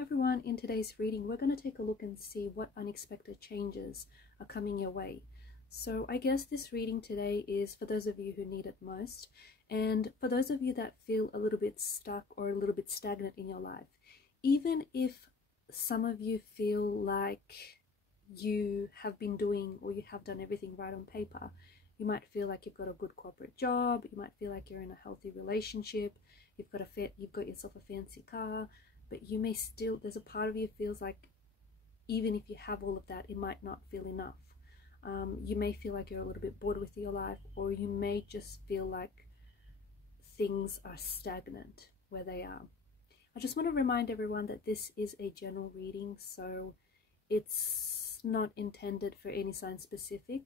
Hi everyone, in today's reading we're going to take a look and see what unexpected changes are coming your way. So I guess this reading today is for those of you who need it most, and for those of you that feel a little bit stuck or a little bit stagnant in your life. Even if some of you feel like you have been doing or you have done everything right on paper, you might feel like you've got a good corporate job, you might feel like you're in a healthy relationship, you've got yourself a fancy car, but you may still, there's a part of you feels like even if you have all of that, it might not feel enough. You may feel like you're a little bit bored with your life, or you may just feel like things are stagnant where they are. I just want to remind everyone that this is a general reading, so it's not intended for any sign specific,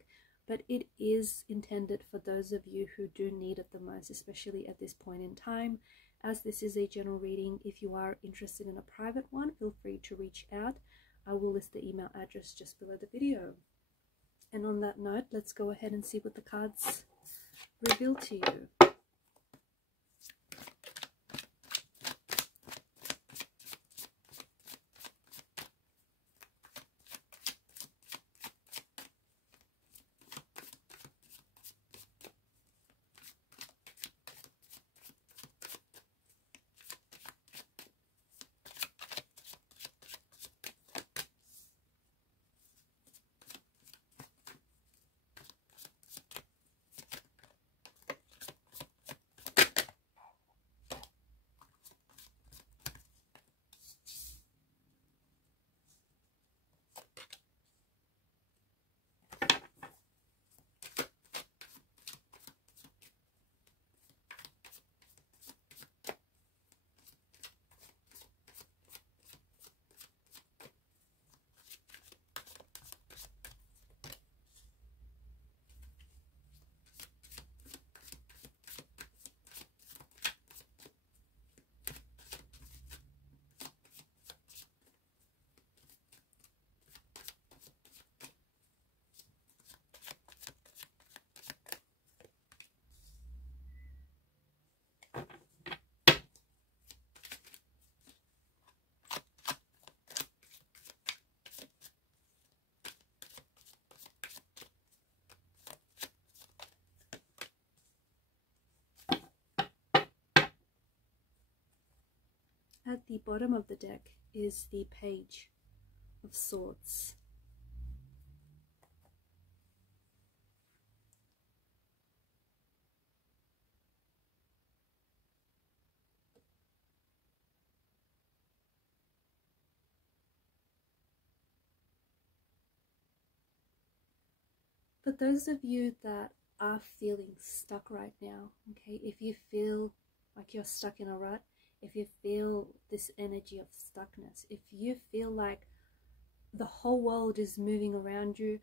but it is intended for those of you who do need it the most, especially at this point in time. As this is a general reading, if you are interested in a private one, feel free to reach out. I will list the email address just below the video. And on that note, let's go ahead and see what the cards reveal to you. At the bottom of the deck is the Page of Swords. For those of you that are feeling stuck right now, okay, if you feel like you're stuck in a rut, if you feel this energy of stuckness, if you feel like the whole world is moving around you,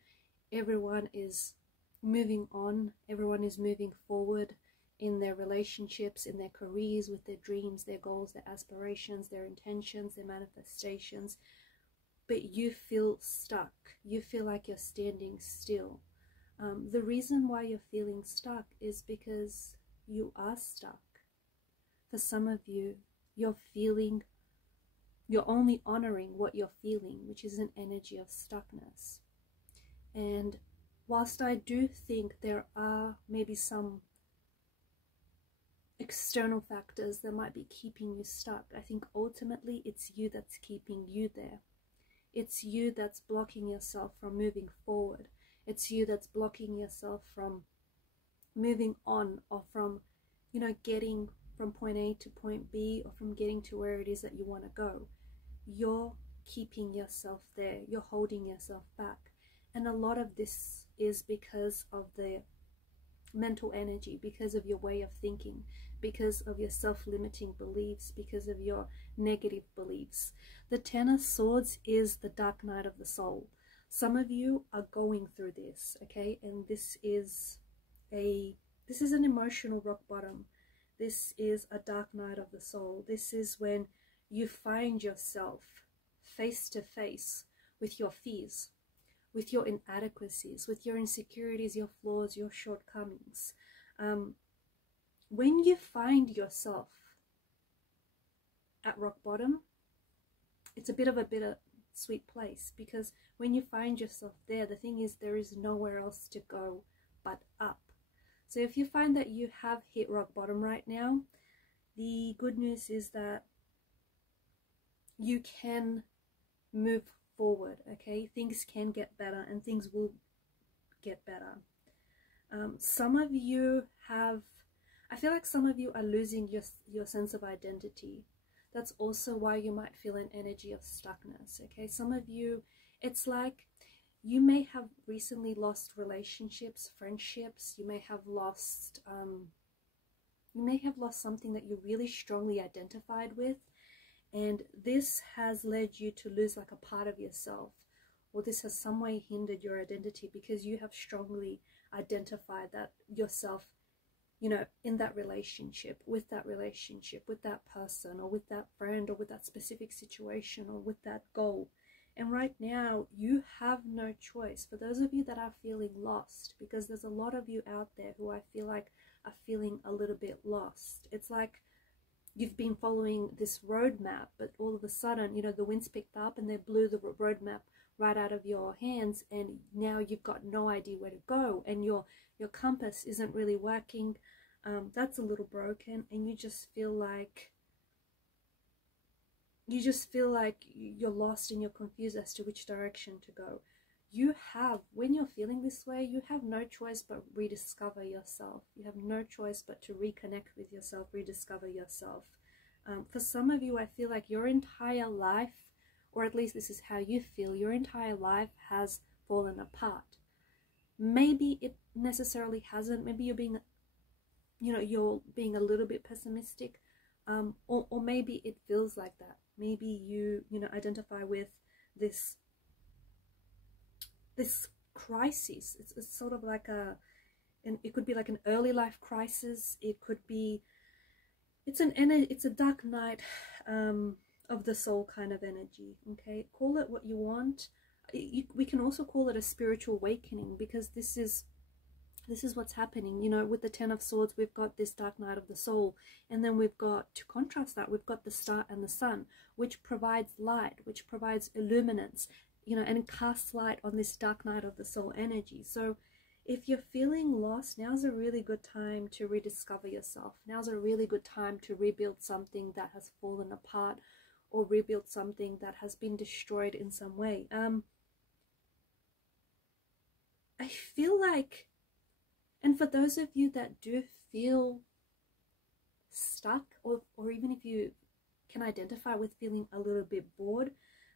everyone is moving on, everyone is moving forward in their relationships, in their careers, with their dreams, their goals, their aspirations, their intentions, their manifestations, but you feel stuck, you feel like you're standing still. The reason why you're feeling stuck is because you are stuck. For some of you, you're only honoring what you're feeling, which is an energy of stuckness. And whilst I do think there are maybe some external factors that might be keeping you stuck, I think ultimately it's you that's keeping you there. It's you that's blocking yourself from moving forward. It's you that's blocking yourself from moving on, or from, getting from point A to point B, or from getting to where it is that you want to go. You're keeping yourself there. You're holding yourself back. And a lot of this is because of the mental energy, because of your way of thinking, because of your self-limiting beliefs, because of your negative beliefs. The Ten of Swords is the dark night of the soul. Some of you are going through this, okay? And this is an emotional rock bottom. This is a dark night of the soul. This is when you find yourself face to face with your fears, with your inadequacies, with your insecurities, your flaws, your shortcomings. When you find yourself at rock bottom, it's a bit of a bittersweet place, because when you find yourself there, the thing is there is nowhere else to go but up. So if you find that you have hit rock bottom right now, the good news is that you can move forward, okay? Things can get better, and things will get better. Some of you have, I feel like some of you are losing your sense of identity. That's also why you might feel an energy of stuckness, okay? Some of you, it's like you may have recently lost relationships, friendships. You may have lost something that you really strongly identified with, and this has led you to lose like a part of yourself, or this has some way hindered your identity because you have strongly identified that yourself, you know, in that relationship, with that person, or with that friend, or with that specific situation, or with that goal. And right now you have no choice. For those of you that are feeling lost, because there's a lot of you out there who I feel like are feeling a little bit lost. It's like you've been following this roadmap, but all of a sudden, you know, the wind's picked up and they blew the roadmap right out of your hands, and now you've got no idea where to go, and your compass isn't really working. That's a little broken, and you just feel like you're lost and you're confused as to which direction to go. You have, when you're feeling this way, you have no choice but rediscover yourself. You have no choice but to reconnect with yourself, rediscover yourself. For some of you, I feel like your entire life, or at least this is how you feel, your entire life has fallen apart. Maybe it necessarily hasn't. Maybe you're being, you know, you're being a little bit pessimistic, or maybe it feels like that. Maybe you know, identify with this crisis. It's sort of like it could be like an early life crisis. It could be, it's a dark night of the soul kind of energy, okay? Call it what you want. We can also call it a spiritual awakening, because this is what's happening. You know, with the Ten of Swords, we've got this dark night of the soul, and then we've got, to contrast that, we've got the star and the sun, which provides light, which provides illuminance, you know, and casts light on this dark night of the soul energy. So if you're feeling lost, now's a really good time to rediscover yourself. Now's a really good time to rebuild something that has fallen apart, or rebuild something that has been destroyed in some way. I feel like, and for those of you that do feel stuck, or even if you can identify with feeling a little bit bored,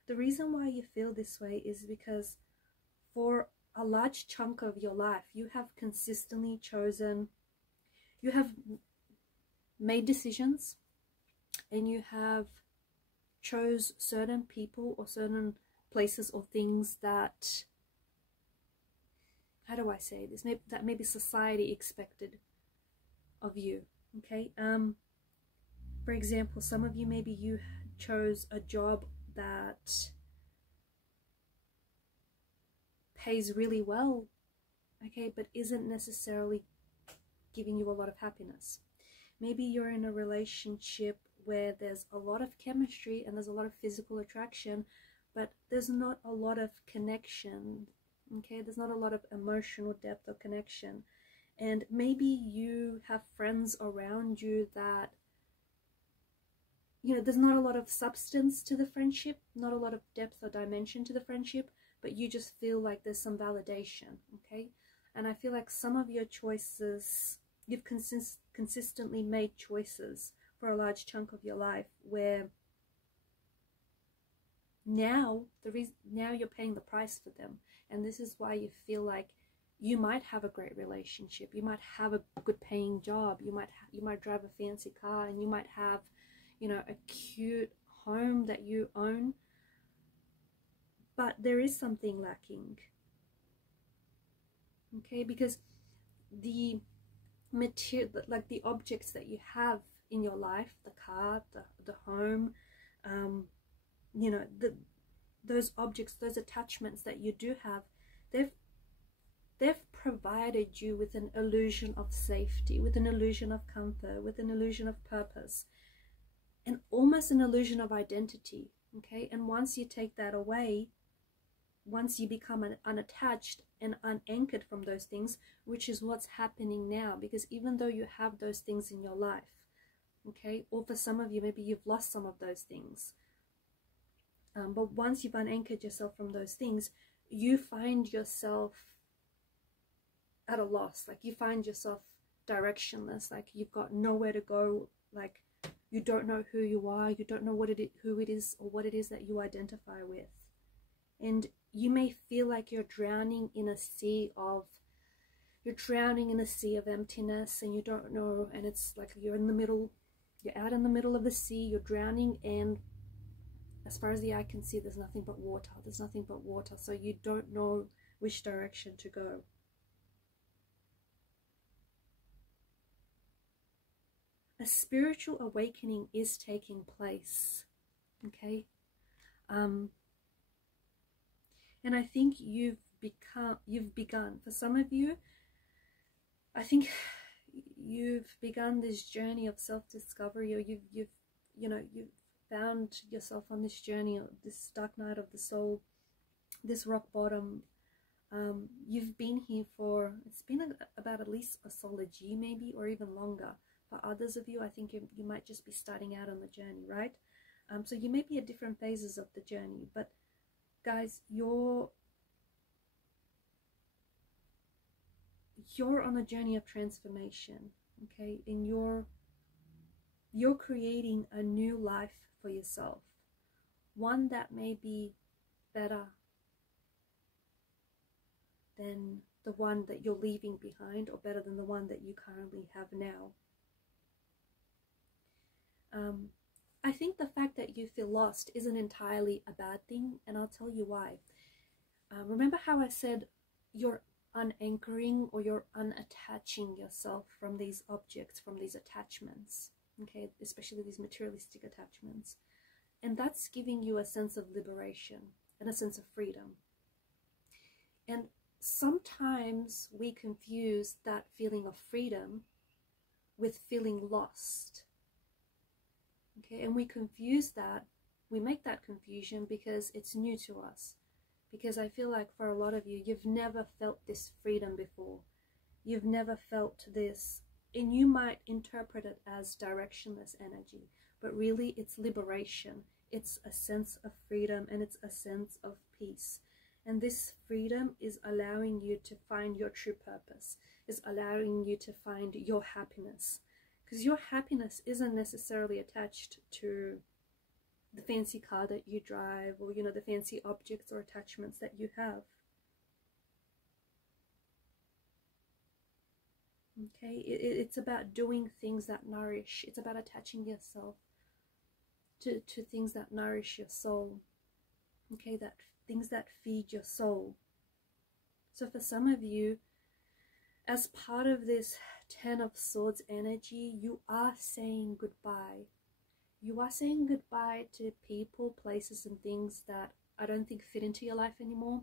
the reason why you feel this way is because for a large chunk of your life, you have consistently chosen, you have made decisions, and you have chose certain people or certain places or things that, how do I say this, that maybe society expected of you, okay? For example, some of you, maybe you chose a job that pays really well, okay, but isn't necessarily giving you a lot of happiness. Maybe you're in a relationship where there's a lot of chemistry and there's a lot of physical attraction, but there's not a lot of connection, okay? There's not a lot of emotional depth or connection. And maybe you have friends around you that, you know, there's not a lot of substance to the friendship, not a lot of depth or dimension to the friendship, but you just feel like there's some validation, okay? And I feel like some of your choices, you've consistently made choices for a large chunk of your life where now you're paying the price for them. And this is why you feel like you might have a great relationship, you might have a good paying job, you might drive a fancy car, and you might have, you know, a cute home that you own, but there is something lacking, okay? Because the material, like the objects that you have in your life, the car, the home, you know, those objects, those attachments that you do have, they've provided you with an illusion of safety, with an illusion of comfort, with an illusion of purpose, and almost an illusion of identity, Okay, and once you take that away, once you become unattached and unanchored from those things, which is what's happening now, because even though you have those things in your life, okay, or for some of you, maybe you've lost some of those things, but once you've unanchored yourself from those things, you find yourself at a loss. Like, you find yourself directionless, like you've got nowhere to go, like you don't know who you are, you don't know who it is or what it is that you identify with. And you may feel like you're drowning in a sea of emptiness, and you don't know, and it's like you're out in the middle of the sea, you're drowning, and as far as the eye can see, there's nothing but water. There's nothing but water, so you don't know which direction to go. A spiritual awakening is taking place, okay? And I think you've begun. For some of you, I think you've begun this journey of self-discovery, or you've found yourself on this journey, this dark night of the soul, this rock bottom. You've been here for, it's been about at least a solid year maybe, or even longer. For others of you, I think you might just be starting out on the journey, right? So you may be at different phases of the journey, but guys, you're on a journey of transformation, okay? And you're creating a new life for yourself, one that may be better than the one that you're leaving behind, or better than the one that you currently have now. I think the fact that you feel lost isn't entirely a bad thing, and I'll tell you why. Remember how I said you're unanchoring, or you're unattaching yourself from these objects, from these attachments, okay, especially these materialistic attachments, and that's giving you a sense of liberation and a sense of freedom. And sometimes we confuse that feeling of freedom with feeling lost. Okay, and we make that confusion because it's new to us. Because I feel like for a lot of you, you've never felt this freedom before. You've never felt this, and you might interpret it as directionless energy, but really it's liberation. It's a sense of freedom, and it's a sense of peace. And this freedom is allowing you to find your true purpose, is allowing you to find your happiness. Because your happiness isn't necessarily attached to the fancy car that you drive, or the fancy objects or attachments that you have. Okay, it's about doing things that nourish. It's about attaching yourself to things that nourish your soul. Okay, things that feed your soul. So for some of you, as part of this Ten of Swords energy, you are saying goodbye. You are saying goodbye to people, places, and things that I don't think fit into your life anymore,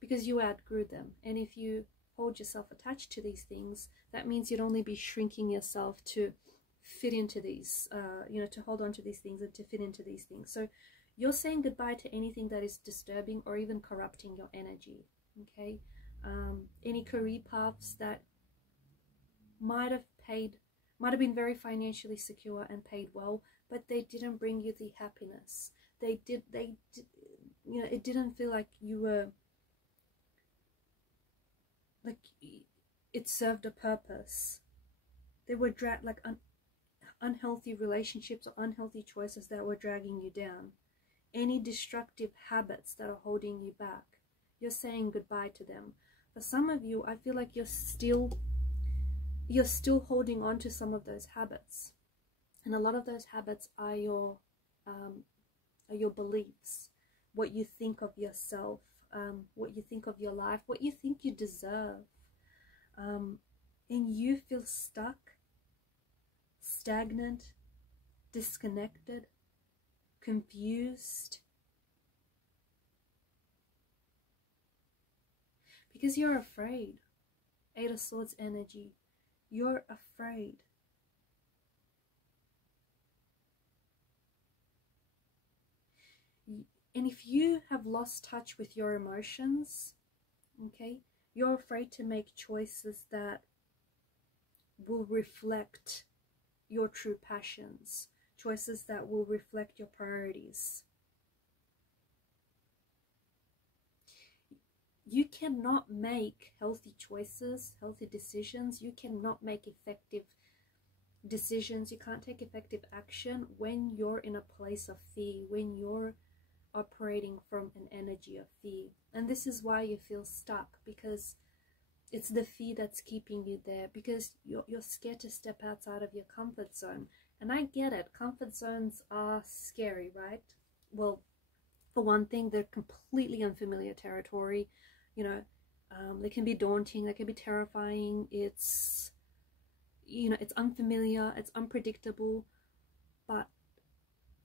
because you outgrew them. And if you hold yourself attached to these things, that means you'd only be shrinking yourself to fit into these, to hold on to these things and to fit into these things. So you're saying goodbye to anything that is disturbing or even corrupting your energy, okay? Any career paths that might have been very financially secure and paid well, but they didn't bring you the happiness. It didn't feel like you were, like it served a purpose. They were unhealthy relationships or unhealthy choices that were dragging you down. Any destructive habits that are holding you back, you're saying goodbye to them. For some of you, I feel like you're still holding on to some of those habits, and a lot of those habits are your beliefs, what you think of yourself, what you think of your life, what you think you deserve, and you feel stuck, stagnant, disconnected, confused, because you're afraid. Eight of Swords energy. You're afraid. And if you have lost touch with your emotions, okay, you're afraid to make choices that will reflect your true passions, choices that will reflect your priorities. You cannot make healthy choices, healthy decisions. You cannot make effective decisions. You can't take effective action when you're in a place of fear, when you're operating from an energy of fear. And this is why you feel stuck, because it's the fear that's keeping you there, because you're scared to step outside of your comfort zone. And I get it, comfort zones are scary, right? Well, for one thing, they're completely unfamiliar territory. You know, they can be daunting, they can be terrifying. It's, you know, it's unfamiliar, it's unpredictable. But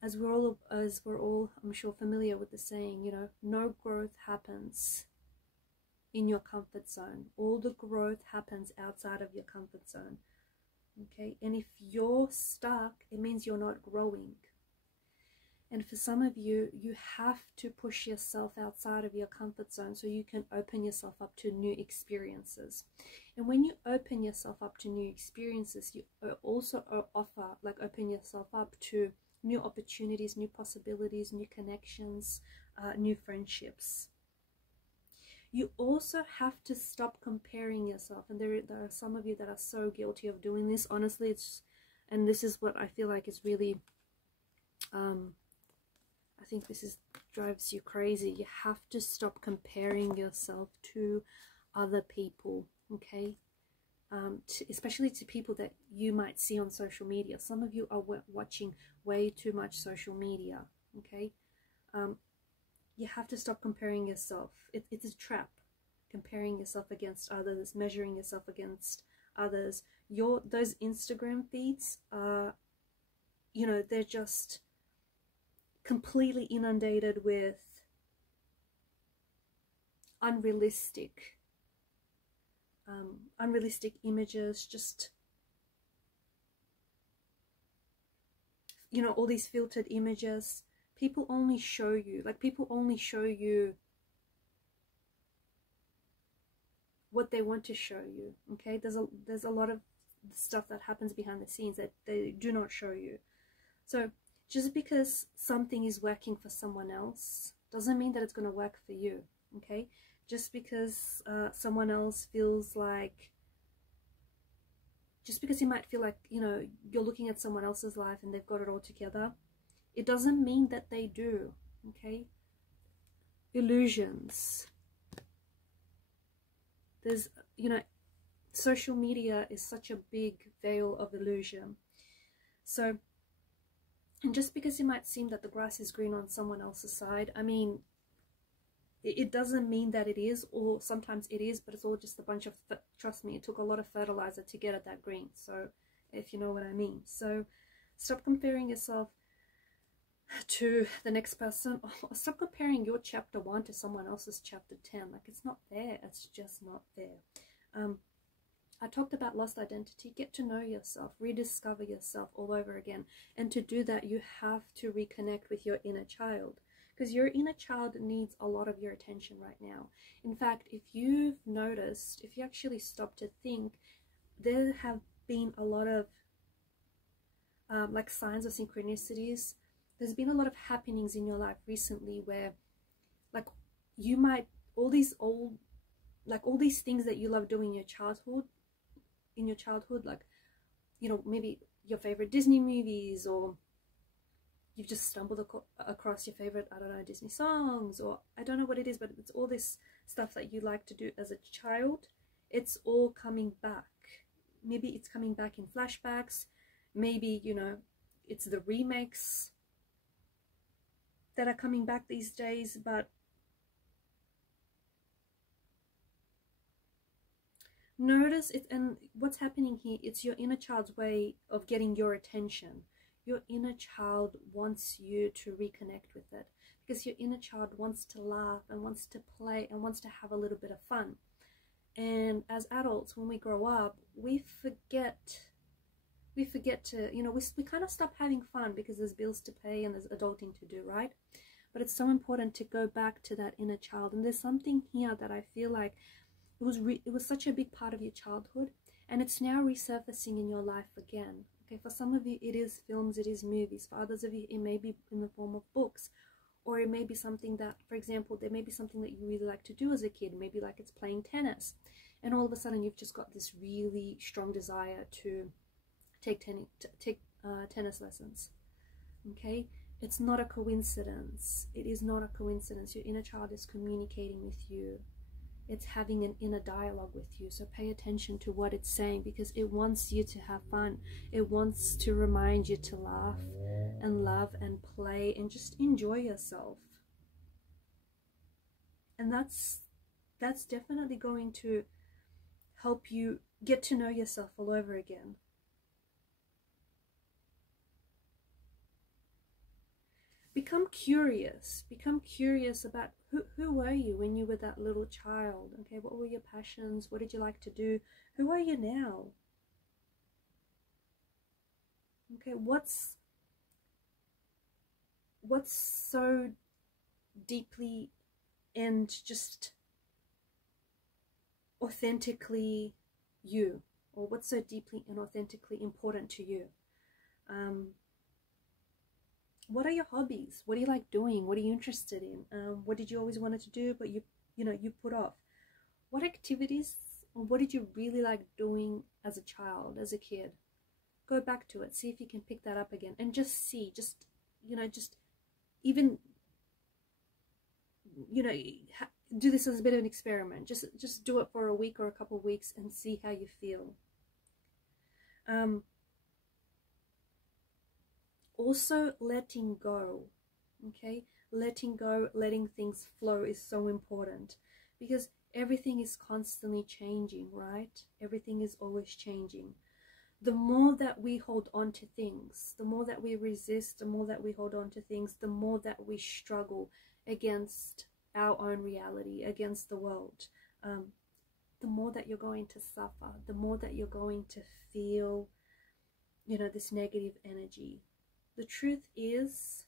as we're all, I'm sure, familiar with the saying, you know, no growth happens in your comfort zone. All the growth happens outside of your comfort zone. Okay, and if you're stuck, it means you're not growing. And for some of you, you have to push yourself outside of your comfort zone so you can open yourself up to new experiences. And when you open yourself up to new experiences, you also open yourself up to new opportunities, new possibilities, new connections, new friendships. You also have to stop comparing yourself. And there are some of you that are so guilty of doing this. Honestly, and this is what I feel like is really, I think drives you crazy. You have to stop comparing yourself to other people, okay? Especially to people that you might see on social media. Some of you are watching way too much social media, okay? You have to stop comparing yourself. It's a trap, comparing yourself against others, measuring yourself against others. Those Instagram feeds are, you know, they're just completely inundated with unrealistic images, just, you know, all these filtered images. People only show you what they want to show you, okay? There's a lot of stuff that happens behind the scenes that they do not show you. So just because something is working for someone else doesn't mean that it's going to work for you, okay? Just because someone else feels like, just because you might feel like, you know, you're looking at someone else's life and they've got it all together, it doesn't mean that they do, okay? Illusions. There's, you know, social media is such a big veil of illusion. So, and just because it might seem that the grass is green on someone else's side, I mean, it doesn't mean that it is, or sometimes it is, but it's all just a bunch of, trust me, it took a lot of fertilizer to get it that green, so if you know what I mean. So stop comparing yourself to the next person, or stop comparing your chapter 1 to someone else's chapter 10. Like, it's not there, it's just not there. I talked about lost identity. Get to know yourself, rediscover yourself all over again. And to do that, you have to reconnect with your inner child, because your inner child needs a lot of your attention right now. In fact, if you've noticed, if you actually stop to think, there have been a lot of like signs of synchronicities. There's been a lot of happenings in your life recently where, like, you might, all these things that you love doing in your childhood, like, you know, maybe your favorite Disney movies, or you've just stumbled across your favorite, I don't know, Disney songs, or I don't know what it is, but it's all this stuff that you like to do as a child. It's all coming back. Maybe it's coming back in flashbacks. Maybe, you know, it's the remakes that are coming back these days. But notice it, and what's happening here, it's your inner child's way of getting your attention. Your inner child wants you to reconnect with it, because your inner child wants to laugh and wants to play and wants to have a little bit of fun. And as adults, when we grow up, we forget to, you know, we kind of stop having fun because there's bills to pay and there's adulting to do, right? but it's so important to go back to that inner child. And there's something here that I feel like it was such a big part of your childhood, and it's now resurfacing in your life again. Okay, for some of you it is films, it is movies. For others of you it may be in the form of books, or it may be something that, for example, there may be something that you really like to do as a kid. Maybe like it's playing tennis, and all of a sudden you've just got this really strong desire to take tennis lessons. Okay, it's not a coincidence. It is not a coincidence. Your inner child is communicating with you. It's having an inner dialogue with you. So pay attention to what it's saying, because it wants you to have fun. It wants to remind you to laugh and love and play and just enjoy yourself. And that's definitely going to help you get to know yourself all over again. Become curious about who were you when you were that little child. Okay, what were your passions? What did you like to do? Who are you now? Okay, what's so deeply and just authentically you, or what's so deeply and authentically important to you? What are your hobbies? What do you like doing? What are you interested in? What did you always wanted to do but you put off? What activities, or what did you really like doing as a child, as a kid? Go back to it. See if you can pick that up again, and just see, even do this as a bit of an experiment. Just do it for a week or a couple of weeks and see how you feel. Also, letting go. Okay, letting go, letting things flow is so important, because everything is constantly changing, right? Everything is always changing. The more that we hold on to things, the more that we resist, the more that we hold on to things, the more that we struggle against our own reality, against the world, the more that you're going to suffer, the more that you're going to feel, this negative energy. The truth is,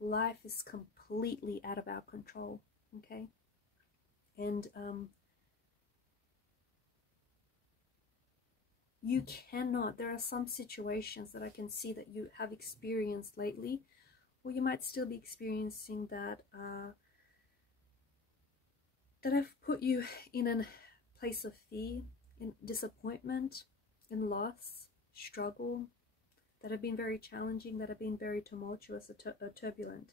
life is completely out of our control, okay? And you cannot, there are some situations that I can see that you have experienced lately, or you might still be experiencing, that have put you in a place of fear, in disappointment, in loss, struggle, that have been very challenging, that have been very tumultuous or turbulent.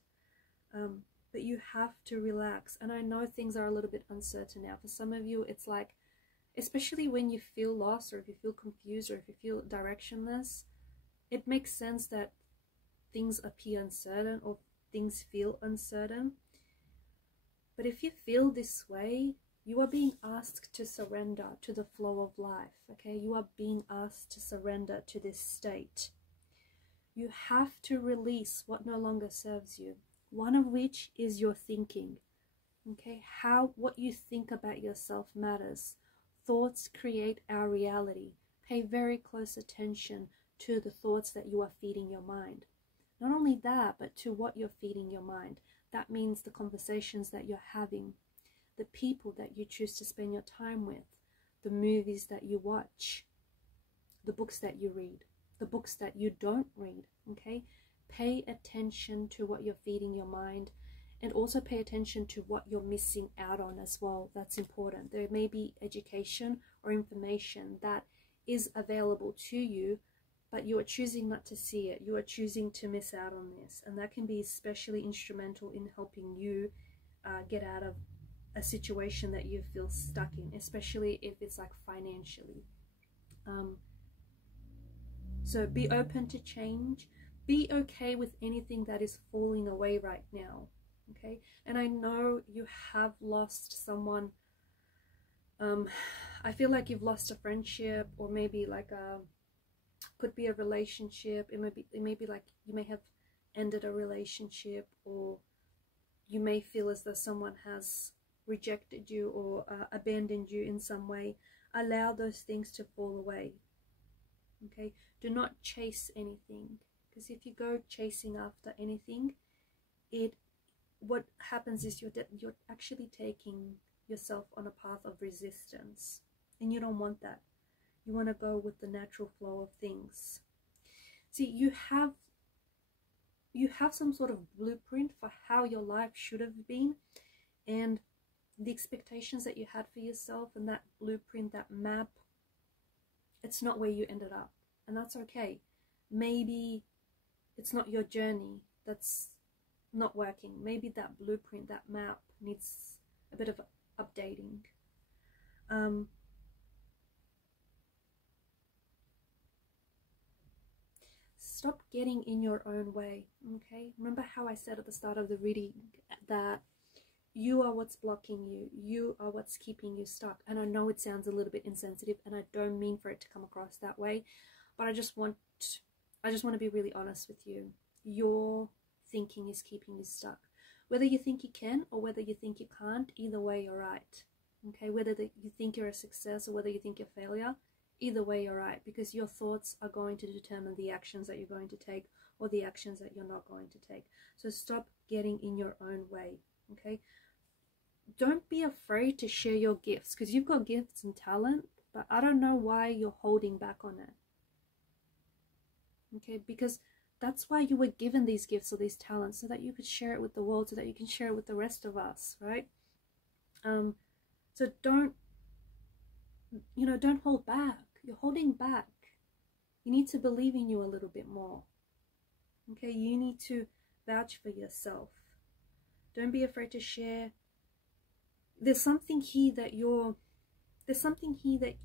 But you have to relax. And I know things are a little bit uncertain now. For some of you, it's like, especially when you feel lost, or if you feel confused, or if you feel directionless, it makes sense that things appear uncertain, or things feel uncertain. But if you feel this way, you are being asked to surrender to the flow of life, okay? You are being asked to surrender to this state. You have to release what no longer serves you, one of which is your thinking, okay? What you think about yourself matters. Thoughts create our reality. Pay very close attention to the thoughts that you are feeding your mind. Not only that, but to what you're feeding your mind. That means the conversations that you're having, the people that you choose to spend your time with, the movies that you watch, the books that you read, the books that you don't read, okay? Pay attention to what you're feeding your mind, and also pay attention to what you're missing out on as well. That's important. There may be education or information that is available to you, but you are choosing not to see it. You are choosing to miss out on this, and that can be especially instrumental in helping you get out of a situation that you feel stuck in, especially if it's like financially. So be open to change. Be okay with anything that is falling away right now, okay? And I know you have lost someone. I feel like you've lost a friendship, or maybe like could be a relationship. It may be like you may have ended a relationship, or you may feel as though someone has rejected you or abandoned you in some way. Allow those things to fall away, okay? Do not chase anything, because if you go chasing after anything, it what happens is you're actually taking yourself on a path of resistance, and you don't want that. You want to go with the natural flow of things. See, you have some sort of blueprint for how your life should have been, and the expectations that you had for yourself, and that blueprint, that map, it's not where you ended up, and that's okay. Maybe it's not your journey that's not working. Maybe that blueprint, that map needs a bit of updating. Stop getting in your own way, okay? Remember how I said at the start of the reading that you are what's blocking you. You are what's keeping you stuck. And I know it sounds a little bit insensitive, and I don't mean for it to come across that way, but I just want to be really honest with you. Your thinking is keeping you stuck. Whether you think you can or whether you think you can't, either way you're right. Okay, whether you think you're a success or whether you think you're a failure, either way you're right, because your thoughts are going to determine the actions that you're going to take or the actions that you're not going to take. So stop getting in your own way, okay? Don't be afraid to share your gifts, because you've got gifts and talent, but I don't know why you're holding back on it. Okay, because that's why you were given these gifts or these talents, so that you could share it with the world, so that you can share it with the rest of us, right? So don't hold back. You're holding back. You need to believe in you a little bit more. Okay, you need to vouch for yourself. Don't be afraid to share. There's something here that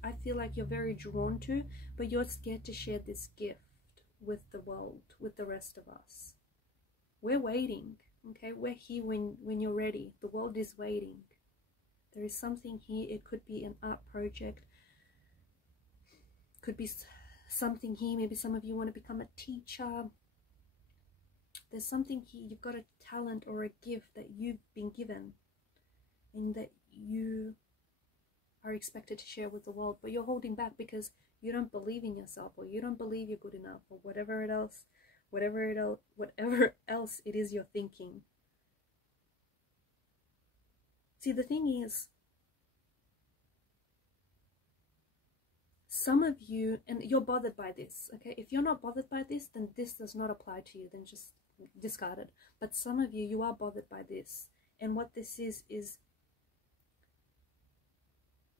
I feel like you're very drawn to, but you're scared to share this gift with the world, with the rest of us. We're waiting, okay? We're here when you're ready. The world is waiting. There is something here. It could be an art project, could be something here. Maybe some of you want to become a teacher. There's something here. You've got a talent or a gift that you've been given and that you are expected to share with the world, but you're holding back because you don't believe in yourself, or you don't believe you're good enough, or whatever else it is you're thinking. See, the thing is, some of you, and you're bothered by this, okay? If you're not bothered by this, then this does not apply to you, then just discard it. But some of you, you are bothered by this. And what this is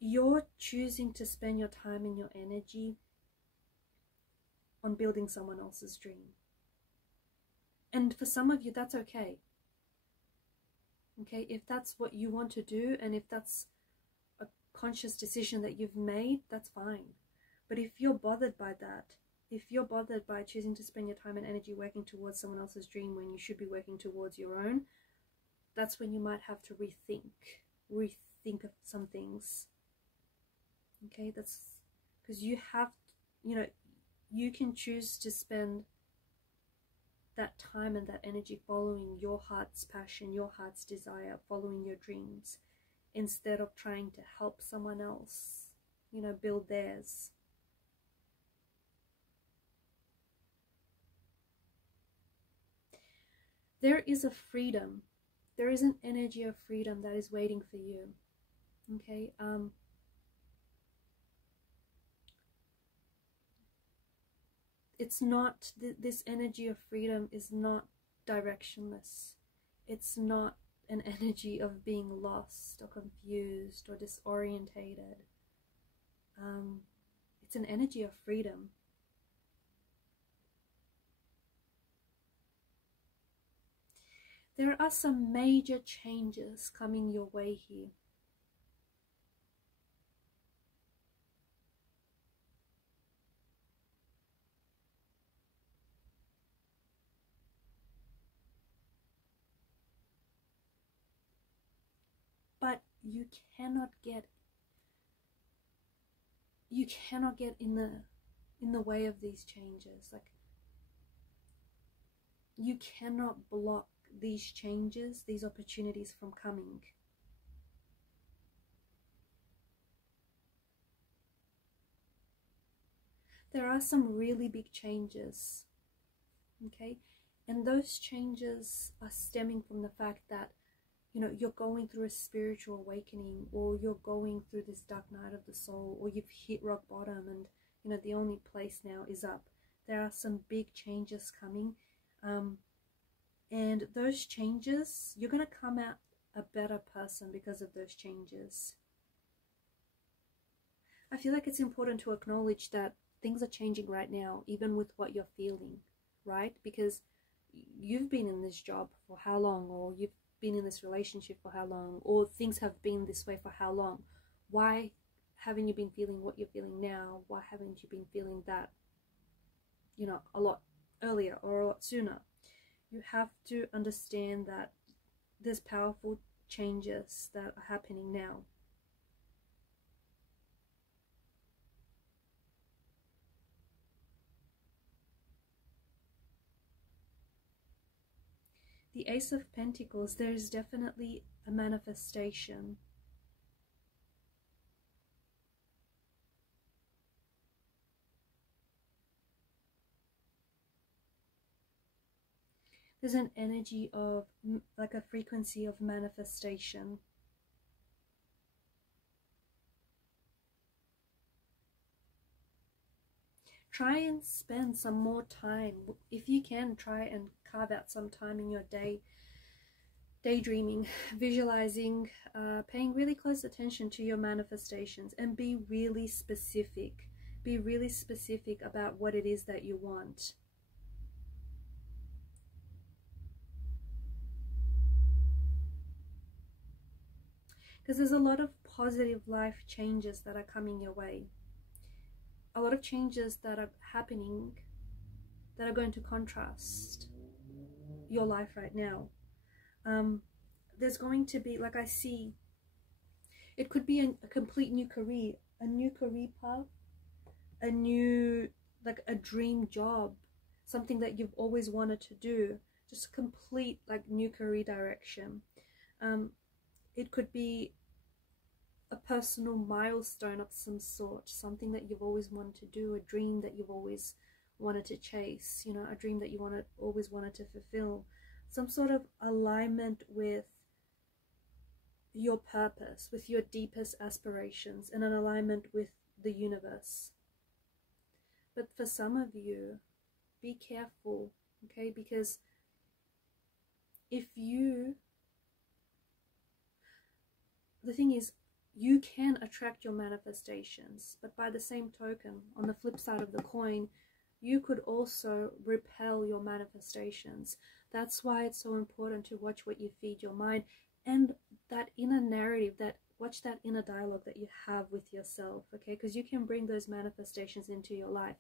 you're choosing to spend your time and your energy on building someone else's dream. And for some of you, that's okay. Okay, if that's what you want to do, and if that's a conscious decision that you've made, that's fine. But if you're bothered by that, if you're bothered by choosing to spend your time and energy working towards someone else's dream when you should be working towards your own, that's when you might have to rethink of some things. Okay, that's because you have, you can choose to spend that time and that energy following your heart's passion, your heart's desire, following your dreams, instead of trying to help someone else, build theirs. There is a freedom. There is an energy of freedom that is waiting for you. Okay, it's not, this energy of freedom is not directionless. It's not an energy of being lost or confused or disorientated. It's an energy of freedom. There are some major changes coming your way here. But you cannot get in the way of these changes. Like, you cannot block these changes, these opportunities from coming. There are some really big changes, okay? And those changes are stemming from the fact that, you know, you're going through a spiritual awakening, or you're going through this dark night of the soul, or you've hit rock bottom and, you know, the only place now is up. There are some big changes coming. And those changes, you're going to come out a better person because of those changes. I feel like it's important to acknowledge that things are changing right now, even with what you're feeling, right? Because you've been in this job for how long, or you've been in this relationship for how long, or things have been this way for how long. Why haven't you been feeling what you're feeling now? Why haven't you been feeling that, you know, a lot earlier or a lot sooner? You have to understand that there's powerful changes that are happening now. The Ace of Pentacles, there is definitely a manifestation. There's an energy of, like a frequency of manifestation. Try and spend some more time. If you can, try and carve out some time in your day, daydreaming, visualizing, paying really close attention to your manifestations, and be really specific. Be really specific about what it is that you want. Because there's a lot of positive life changes that are coming your way. A lot of changes that are happening that are going to contrast your life right now. There's going to be, like I see, it could be a complete new career, a new career path, a new, like a dream job, something that you've always wanted to do, just a complete, like, new career direction. It could be a personal milestone of some sort, something that you've always wanted to do, a dream that you've always wanted to chase, you know, a dream that you always wanted to fulfill, some sort of alignment with your purpose, with your deepest aspirations, and an alignment with the universe. But for some of you, be careful, okay? Because the thing is, you can attract your manifestations, but by the same token, on the flip side of the coin, you could also repel your manifestations. That's why it's so important to watch what you feed your mind, and that inner narrative, watch that inner dialogue that you have with yourself, okay? Because you can bring those manifestations into your life.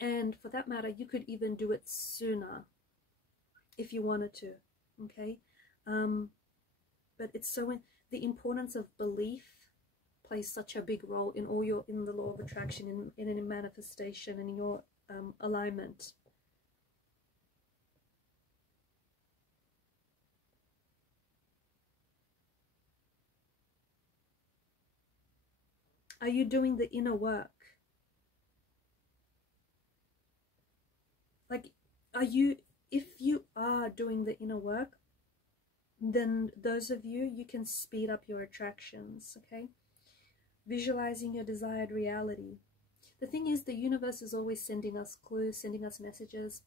And for that matter, you could even do it sooner if you wanted to, okay? But it's so, the importance of belief plays such a big role in the law of attraction, in manifestation, and in your alignment. Are you doing the inner work? Like, if you are doing the inner work, then those of you can speed up your attractions, okay? Visualizing your desired reality. The thing is, the universe is always sending us clues, sending us messages,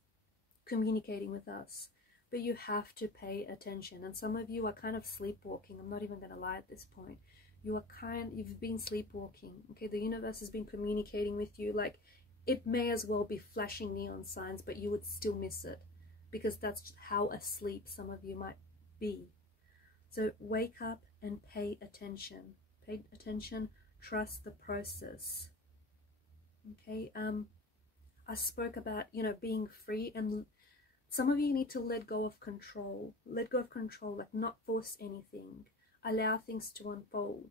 communicating with us. But you have to pay attention. And some of you are kind of sleepwalking. I'm not even going to lie at this point. You've been sleepwalking, okay? The universe has been communicating with you. Like, it may as well be flashing neon signs, but you would still miss it, because that's how asleep some of you might be. So wake up and pay attention. Pay attention, trust the process. Okay, I spoke about, you know, being free, and some of you need to let go of control. Let go of control, like not force anything. Allow things to unfold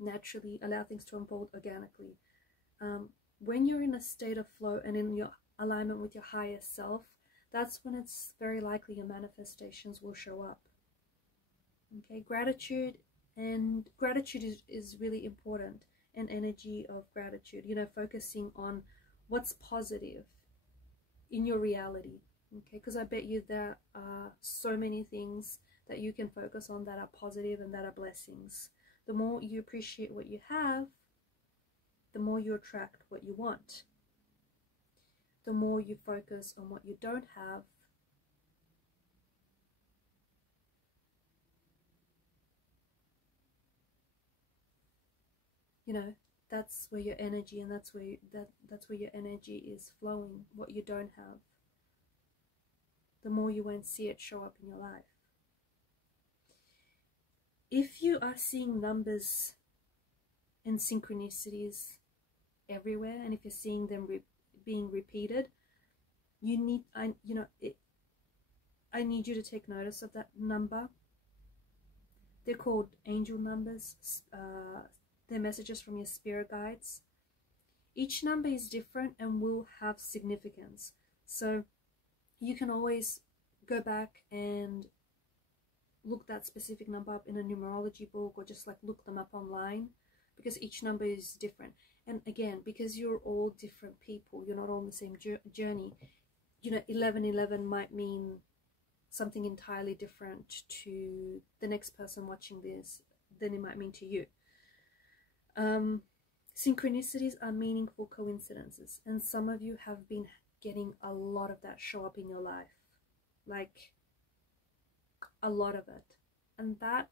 naturally, allow things to unfold organically. When you're in a state of flow and in your alignment with your higher self, that's when it's very likely your manifestations will show up. Okay, gratitude is really important, an energy of gratitude, you know, focusing on what's positive in your reality, Okay, because I bet you there are so many things that you can focus on that are positive and that are blessings. The more you appreciate what you have, the more you attract what you want. The more you focus on what you don't have, you know, that's where your energy, and that's where that's where your energy is flowing. What you don't have, the more you won't see it show up in your life. If you are seeing numbers and synchronicities everywhere, and if you're seeing them being repeated, you need, I need you to take notice of that number. They're called angel numbers. They're messages from your spirit guides. Each number is different and will have significance. So you can always go back and look that specific number up in a numerology book, or just like look them up online, because each number is different. And again, because you're all different people, you're not all on the same journey. 1111 might mean something entirely different to the next person watching this than it might mean to you. Synchronicities are meaningful coincidences, and some of you have been getting a lot of that show up in your life, like a lot of it, and that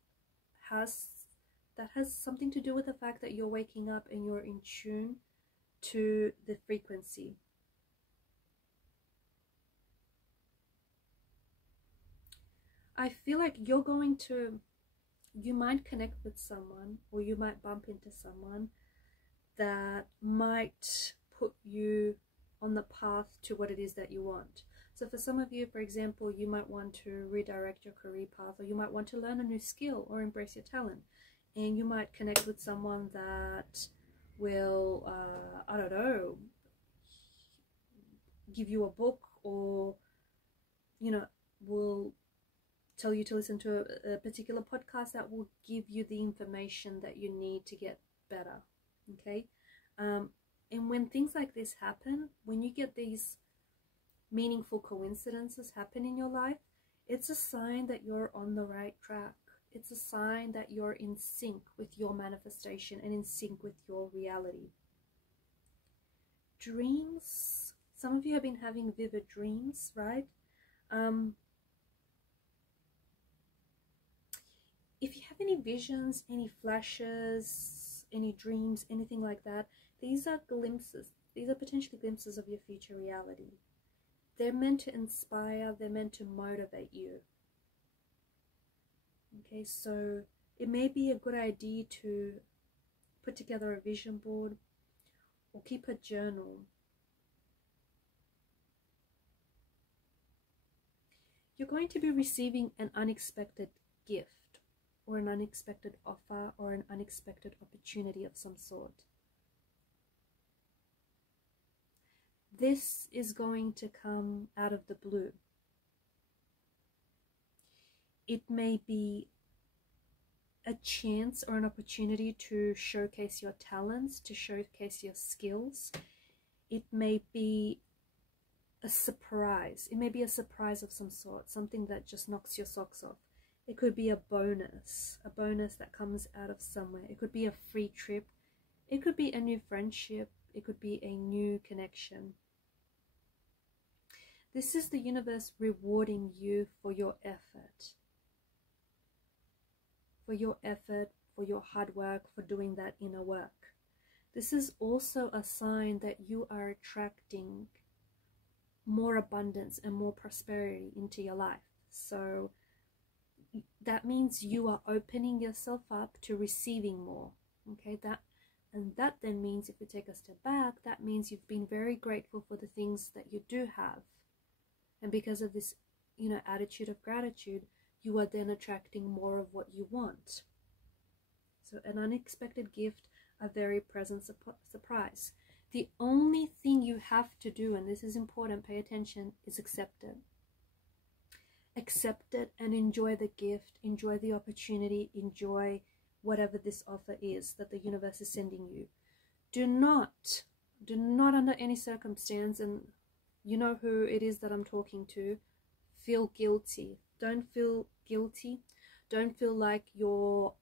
has something to do with the fact that you're waking up and you're in tune to the frequency. I feel like you might connect with someone, or you might bump into someone that might put you on the path to what it is that you want. So for some of you, for example, you might want to redirect your career path, or you might want to learn a new skill or embrace your talent. And you might connect with someone that will, I don't know, give you a book, or, will tell you to listen to a particular podcast that will give you the information that you need to get better. Okay? And when things like this happen, when you get these meaningful coincidences happen in your life, it's a sign that you're on the right track. It's a sign that you're in sync with your manifestation and in sync with your reality. Dreams. Some of you have been having vivid dreams, right? If you have any visions, any flashes, any dreams, anything like that, these are glimpses. These are potentially glimpses of your future reality. They're meant to inspire, they're meant to motivate you. Okay, so it may be a good idea to put together a vision board or keep a journal. You're going to be receiving an unexpected gift, or an unexpected offer, or an unexpected opportunity of some sort. This is going to come out of the blue. It may be a chance or an opportunity to showcase your talents, to showcase your skills. It may be a surprise. It may be a surprise of some sort, something that just knocks your socks off. It could be a bonus that comes out of somewhere. It could be a free trip. It could be a new friendship. It could be a new connection. This is the universe rewarding you for your effort. For your effort, for your hard work, for doing that inner work. This is also a sign that you are attracting more abundance and more prosperity into your life. So that means you are opening yourself up to receiving more. Okay, that then means, if we take a step back, that means you've been very grateful for the things that you do have. And because of this, attitude of gratitude, you are then attracting more of what you want. So an unexpected gift, a very present surprise. The only thing you have to do, and this is important, pay attention, is accept it. Accept it and enjoy the gift, enjoy the opportunity, enjoy whatever this offer is that the universe is sending you. Do not under any circumstance, and you know who it is that I'm talking to, feel guilty. Don't feel guilty. Don't feel like you're,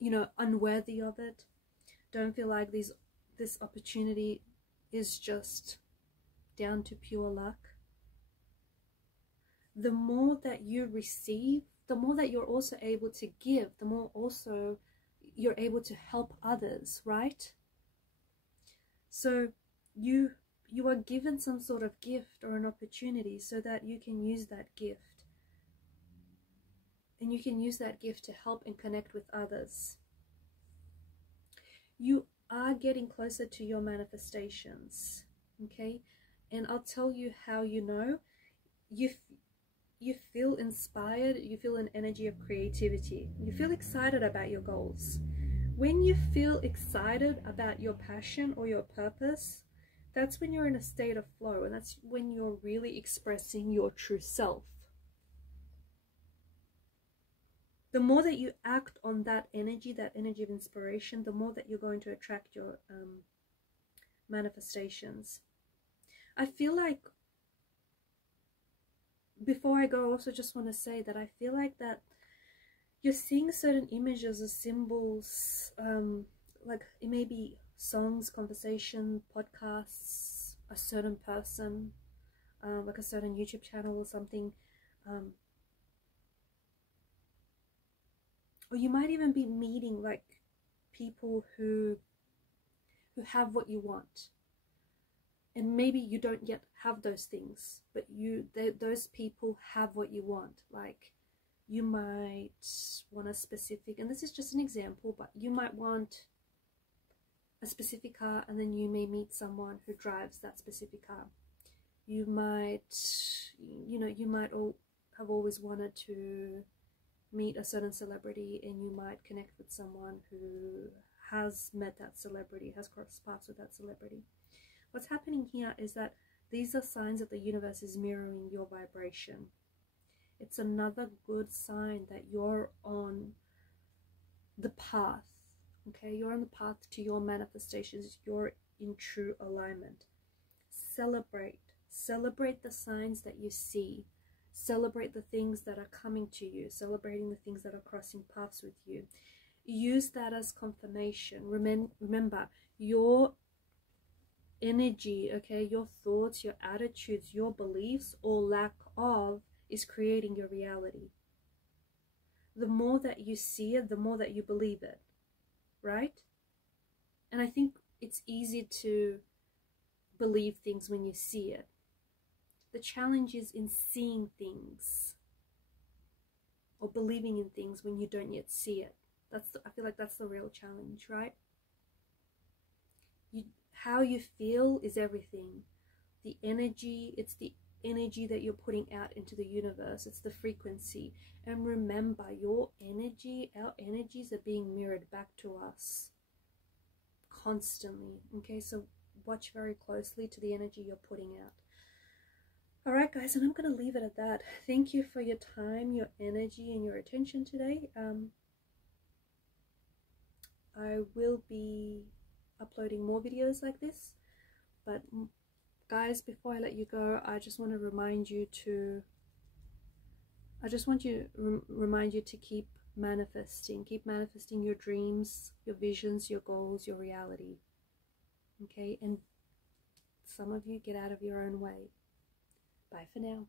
you know, unworthy of it. Don't feel like this opportunity is just down to pure luck. The more that you receive, the more that you're also able to give, the more also you're able to help others, right? So you are given some sort of gift or an opportunity so that you can use that gift. And you can use that gift to help and connect with others. You are getting closer to your manifestations, okay? And I'll tell you how you know. You feel inspired, you feel an energy of creativity. You feel excited about your goals. When you feel excited about your passion or your purpose, that's when you're in a state of flow, and that's when you're really expressing your true self. The more that you act on that energy of inspiration, the more that you're going to attract your manifestations. I feel like, before I go, I also just want to say that I feel like that you're seeing certain images or symbols, like it may be songs, conversation, podcasts, a certain person, like a certain YouTube channel or something. Or you might even be meeting like people who have what you want. And maybe you don't yet have those things, but those people have what you want. Like, you might want a specific, and this is just an example, but you might want a specific car, and then you may meet someone who drives that specific car. You might, you know, you might all have always wanted to meet a certain celebrity, and you might connect with someone who has met that celebrity, has crossed paths with that celebrity. What's happening here is that these are signs that the universe is mirroring your vibration. It's another good sign that you're on the path, okay? You're on the path to your manifestations. You're in true alignment. Celebrate the signs that you see. Celebrate the things that are coming to you, celebrating the things that are crossing paths with you. Use that as confirmation. Remember, your energy, okay, your thoughts, your attitudes, your beliefs, or lack of, is creating your reality. The more that you see it, the more that you believe it, right? And I think it's easy to believe things when you see it. The challenge is in seeing things or believing in things when you don't yet see it. I feel like that's the real challenge, right? How you feel is everything. The energy, it's the energy that you're putting out into the universe. It's the frequency. And remember, your energy, our energies are being mirrored back to us constantly. Okay, so watch very closely to the energy you're putting out. Alright guys, and I'm going to leave it at that. Thank you for your time, your energy, and your attention today. I will be uploading more videos like this, but guys, before I let you go, I just want to remind you to remind you to keep manifesting your dreams, your visions, your goals, your reality. Okay, and some of you, get out of your own way. Bye for now.